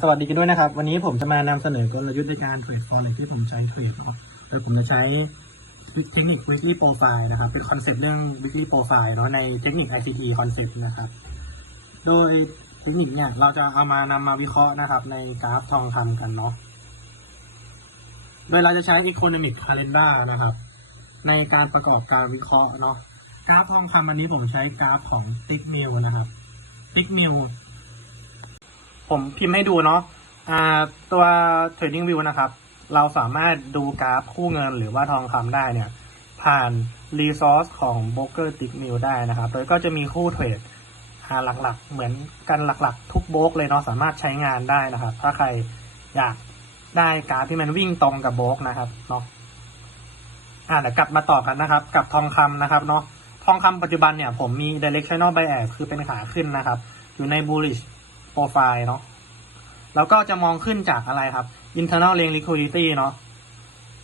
สวัสดีกันด้วยนะครับ วันนี้ผมจะมานำเสนอกลยุทธ์ในการเทรดฟอเร็กที่ผมใช้เทรดนะครับโดยผมจะใช้เทคนิค weekly profile นะครับ เป็นคอนเซ็ปต์เรื่อง weekly profile เนาะในเทคนิค ICT concept นะครับ โดยเทคนิคเนี่ยเราจะเอามานำมาวิเคราะห์นะครับ ในกราฟทองคำกันเนาะโดยเราจะใช้ economic calendar นะครับ ในการประกอบการวิเคราะห์เนาะกราฟทองคำอันนี้ผมใช้กราฟของ Tick m i l นะครับ Tick Mill ผมพิมพ์ให้ดูเนาะอ่าตัว Trading View นะครับ เราสามารถดูกราฟคู่เงินหรือว่าทองคำได้เนี่ย ผ่าน Resource ของ Broker Tick m i l ได้นะครับ โดยก็จะมีคู่เทรดอ่าหลักๆ เหมือนกันหลักๆ ทุกโบกเลยเนาะสามารถใช้งานได้นะครับ ถ้าใครอยากได้กราฟที่มันวิ่งตรงกับโบกนะครับเนาะอ่าเดี๋ยวกลับมาต่อกันนะครับ กับทองคำนะครับเนาะทองคำปัจจุบันเนี่ยผมมี directional bias คือเป็นขาขึ้นนะครับ อยู่ใน bullish profile เนาะแล้วก็จะมองขึ้นจากอะไรครับ internal range liquidity เนาะ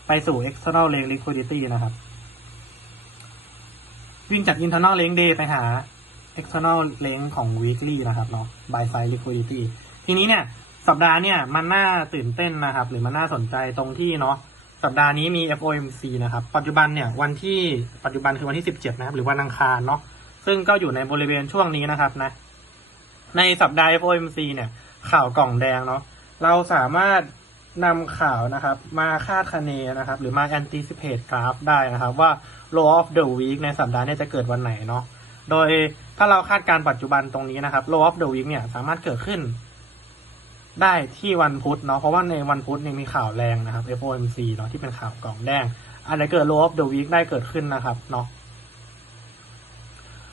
ไปสู่ external range liquidity นะครับ วิ่งจาก internal range day ไปหา external range ของ weekly นะครับเนาะ buy side liquidity ทีนี้เนี่ย สัปดาห์เนี่ยมันน่าตื่นเต้นนะครับ หรือมันน่าสนใจตรงที่เนาะสัปดาห์นี้มี FOMC นะครับ ปัจจุบันเนี่ยวันที่ปัจจุบันคือวันที่ 17 นะครับ หรือวันอังคารเนาะซึ่งก็อยู่ในบริเวณช่วงนี้นะครับนะ ในสัปดาห์ FOMC เนี่ยข่าวกล่องแดงเนาะเราสามารถนำข่าวนะครับ มาคาดคะเนนะครับ หรือมา anticipate กราฟได้นะครับ ว่า low of the week ในสัปดาห์นี้จะเกิดวันไหนเนาะโดยถ้าเราคาดการปัจจุบันตรงนี้นะครับ low of the week เนี่ยสามารถเกิดขึ้น ได้ที่วันพุธเนาะเพราะว่าในวันพุธเนี่ยมีข่าวแรงนะครับ FOMC เนาะที่เป็นข่าวกล่องแดงอันไหนเกิด low of the week ได้เกิดขึ้นนะครับเนาะ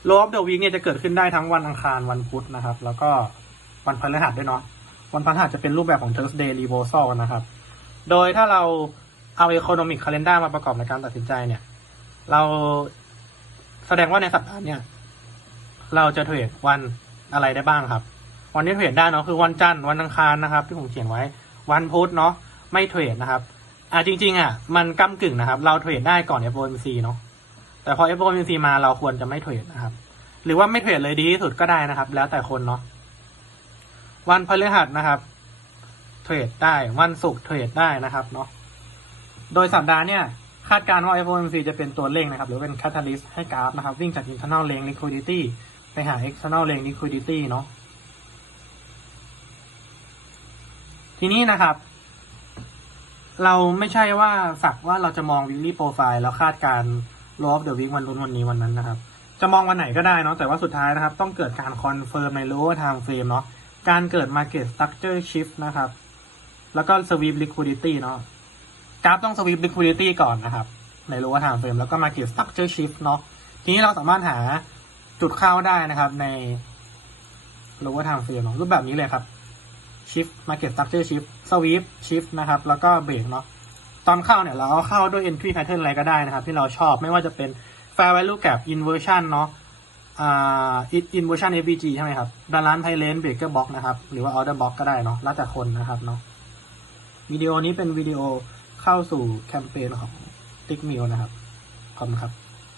low of the week เนี่ยจะเกิดขึ้นได้ทั้งวันอังคารวันพุธนะครับ แล้วก็วันพฤหัสด้วยเนาะวันพฤหัสจะเป็นรูปแบบของ Thursday reversal นะครับ โดยถ้าเราเอา economic calendar มาประกอบในการตัดสินใจเนี่ย เราแสดงว่าในสัปดาห์เนี่ยเราจะเทรดวันอะไรได้บ้างครับ วันที่เทรดได้เนาะคือวันจันทร์วันอังคารนะครับ ที่ผมเขียนไว้วันพุธเนาะไม่เทรดนะครับอ่าจริง ๆอะมันก้ากึ่งนะครับ เราเทรดได้ก่อน FOMC เนาะแต่พอ FOMC มาเราควรจะไม่เทรดนะครับ หรือว่าไม่เทรดเลยดีที่สุดก็ได้นะครับ แล้วแต่คนเนาะวันพฤหัสนะครับ เทรดได้วันศุกร์เทรดได้นะครับเนาะโดยสัปดาห์เนี่ยคาดการณ์ว่า FOMC จะเป็นตัวเร่งนะครับ หรือเป็น catalyst ให้กราฟนะครับ วิ่งจาก internal range liquidity ไปหา external range liquidity เนาะทีนี้นะครับ เราไม่ใช่ว่าสักว่าเราจะมอง weekly profile แล้วคาดการณ์ low of the week วันรุ่นวันนี้วันนั้นนะครับ จะมองวันไหนก็ได้เนาะแต่ว่าสุดท้ายนะครับ ต้องเกิดการคอนเฟิร์มใน lower time frame เนาะการเกิด market structure shift นะครับ แล้วก็ sweep liquidity เนาะกราฟต้อง sweep liquidity ก่อนนะครับ ใน lower time frame แล้วก็ market structure shift เนาะทีนี้เราสามารถหาจุดเข้าได้นะครับ ใน lower time frame เนาะรูปแบบนี้เลยครับ shift market structure shift sweep shift นะครับ แล้วก็ break เนาะตอนเข้าเนี่ยเราเอาเข้าด้วย entry pattern อะไรก็ได้นะครับ ที่เราชอบไม่ว่าจะเป็น fair value gap inversion เนาะอ่า inversion FVG ใช่ไหมครับดารันไพเลนเบรกเกอร์บ็อกนะครับ หรือว่า order box ก็ได้เนาะแล้วแต่คนนะครับเนาะวิดีโอนี้เป็นวิดีโอเข้าสู่แคมเปญของ t i c k m i l นะครับ ขอบคุณครับ